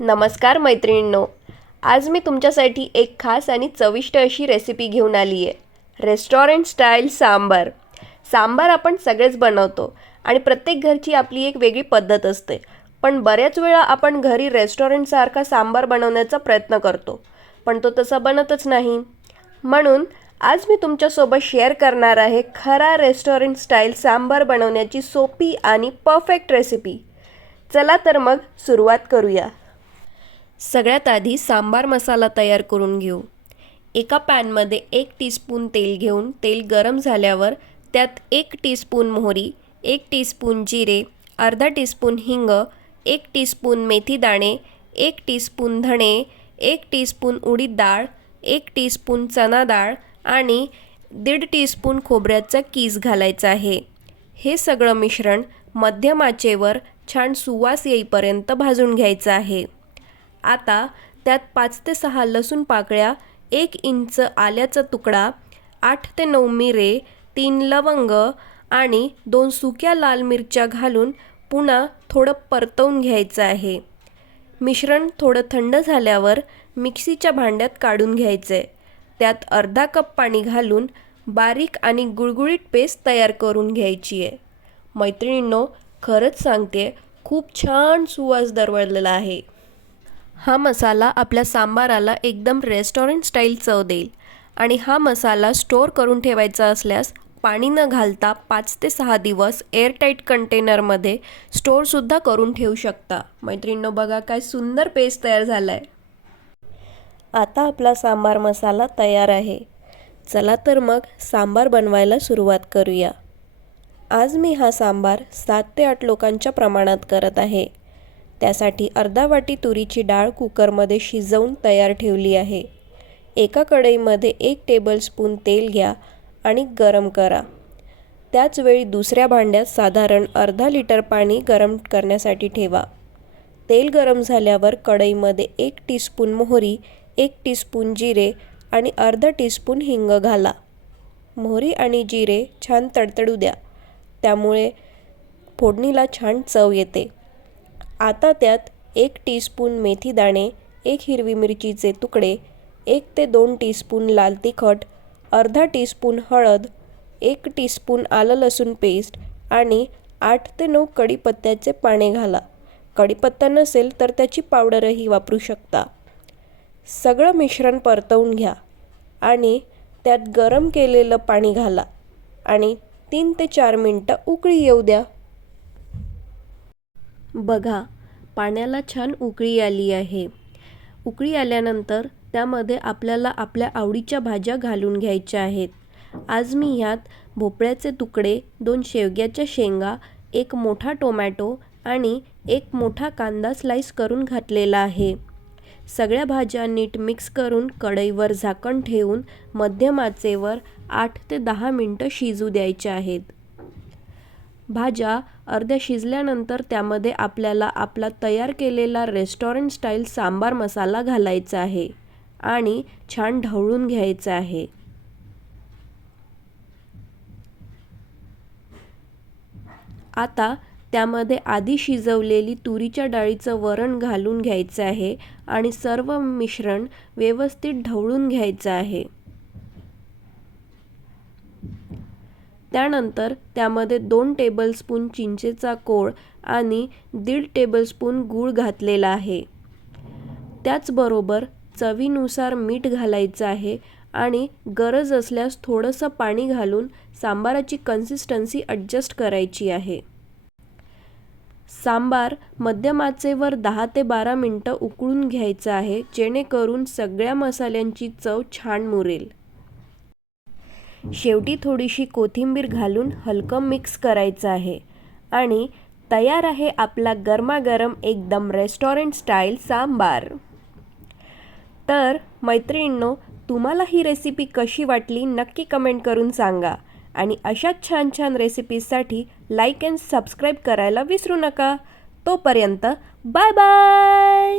नमस्कार मैत्रिणींनो, आज मी तुमच्यासाठी एक खास आणि चविष्ट अशी रेसिपी घेऊन आली आहे. Restaurant style sambar. सांबार आपण सगळेच बनवतो आणि प्रत्येक घरची आपली एक वेगळी पद्धत असते. पण बऱ्याच वेळा आपण घरी रेस्टॉरंटसारखा सांबार बनवण्याचा प्रयत्न करतो, पण तो तसा बनतच नाही. म्हणून आज मी तुमच्यासोबत शेअर करणार आहे खरा रेस्टॉरंट स्टाईल सांबार बनवण्याची सोपी आणि परफेक्ट रेसिपी. चला तर मग सुरुवात करूया. सगळ्यात आधी सांबार मसाला तयार करून घेऊ. एका पॅनमध्ये 1 टीस्पून तेल घेऊन तेल गरम झाल्यावर त्यात 1 टीस्पून मोहरी, 1 टीस्पून जिरे, अर्धा टीस्पून हिंग, 1 टीस्पून मेथी दाणे, 1 टीस्पून धणे, 1 टीस्पून उडीद डाळ, 1 टीस्पून चना डाळ आणि 1.5 टीस्पून खोबऱ्याचा कीस घालायचा आहे. हे सगळं मिश्रण मध्यम आचेवर छान सुवास येईपर्यंत भाजून घ्यायचं आहे. आता त्यात 5 ते 6 लसूण पाकळ्या, 1 इंच आल्याचा तुकडा, 8 ते 9 मिरे, 3 लवंग आणि 2 सुक्या लाल मिरच्या घालून पुन्हा थोडं परतवून घ्यायचं आहे. मिश्रण थोडं थंड झाल्यावर मिक्सीच्या भांड्यात काढून घ्यायचे. त्यात अर्धा कप पाणी घालून बारीक आणि गुळगुळीत पेस्ट तयार करून घ्यायची आहे. मैत्रिणींनो, खरंच सांगते, खूप छान सुवास दरवळलेला आहे. हा मसाला आपल्या सांबाराला एकदम रेस्टॉरंट स्टाईल चव देईल. आणि हा मसाला स्टोअर करून ठेवायचा असल्यास पाणी न घालता 5 ते 6 दिवस एअरटाईट कंटेनरमध्ये स्टोअरसुद्धा करून ठेवू शकता. मैत्रिणींनो, बघा काय सुंदर पेस्ट तयार झाला आहे. आता आपला सांबार मसाला तयार आहे. चला तर मग सांबार बनवायला सुरुवात करूया. आज मी हा सांबार 7 ते 8 लोकांच्या प्रमाणात करत आहे. त्यासाठी अर्धा वाटी तुरीची डाळ कुकरमध्ये शिजवून तयार ठेवली आहे. एका कढईमध्ये 1 टेबलस्पून तेल घ्या आणि गरम करा. त्याचवेळी दुसऱ्या भांड्यात साधारण अर्धा लिटर पाणी गरम करण्यासाठी ठेवा. तेल गरम झाल्यावर कढईमध्ये 1 टीस्पून मोहरी, 1 टीस्पून जिरे आणि अर्धा टीस्पून हिंग घाला. मोहरी आणि जिरे छान तडतडू द्या, त्यामुळे फोडणीला छान चव येते. आता त्यात 1 टीस्पून मेथी दाणे, 1 हिरवी मिरचीचे तुकडे, 1 ते 2 टीस्पून लाल तिखट, अर्धा टीस्पून हळद, 1 टीस्पून आलं लसूण पेस्ट आणि 8 ते 9 कढीपत्त्याचे पाने घाला. कढीपत्ता नसेल तर त्याची पावडरही वापरू शकता. सगळं मिश्रण परतवून घ्या आणि त्यात गरम केलेलं पाणी घाला आणि 3 ते 4 मिनटं उकळी येऊ द्या. बघा, पाण्याला छान उकळी आली आहे. उकळी आल्यानंतर त्यामध्ये आपल्याला आपल्या आवडीच्या भाज्या घालून घ्यायच्या आहेत. आज मी ह्यात भोपळ्याचे तुकडे, 2 शेवग्याच्या शेंगा, 1 मोठा टोमॅटो आणि 1 मोठा कांदा स्लाइस करून घातलेला आहे. सगळ्या भाज्या नीट मिक्स करून कढईवर झाकण ठेवून मध्यम आचेवर 8 ते 10 मिनटं शिजू द्यायच्या आहेत. भाज्या अर्ध्या शिजल्यानंतर त्यामध्ये आपल्याला आपला तयार केलेला रेस्टॉरंट स्टाईल सांबार मसाला घालायचा आहे आणि छान ढवळून घ्यायचा आहे. आता त्यामध्ये आधी शिजवलेली तुरीच्या डाळीचं वरण घालून घ्यायचं आहे आणि सर्व मिश्रण व्यवस्थित ढवळून घ्यायचं आहे. त्यानंतर त्यामध्ये 2 टेबलस्पून चिंचेचा कोळ आणि 1.5 टेबलस्पून गूळ घातलेला आहे. त्याचबरोबर चवीनुसार मीठ घालायचं आहे आणि गरज असल्यास थोडंसं पाणी घालून सांबाराची कन्सिस्टन्सी ॲडजस्ट करायची आहे. सांबार मध्यम आचेवर 10 ते 12 मिनटं उकळून घ्यायचं आहे, जेणेकरून सगळ्या मसाल्यांची चव छान मुरेल. शेवटी थोडीशी कोथिंबीर घालून हलकं मिक्स करायचं आहे आणि तयार आहे आपला गरमागरम एकदम रेस्टॉरंट स्टाईल सांबार. तर मैत्रिणींनो, तुम्हाला ही रेसिपी कशी वाटली नक्की कमेंट करून सांगा आणि अशाच छान छान रेसिपीजसाठी लाईक अँड सबस्क्राईब करायला विसरू नका. तोपर्यंत बाय बाय.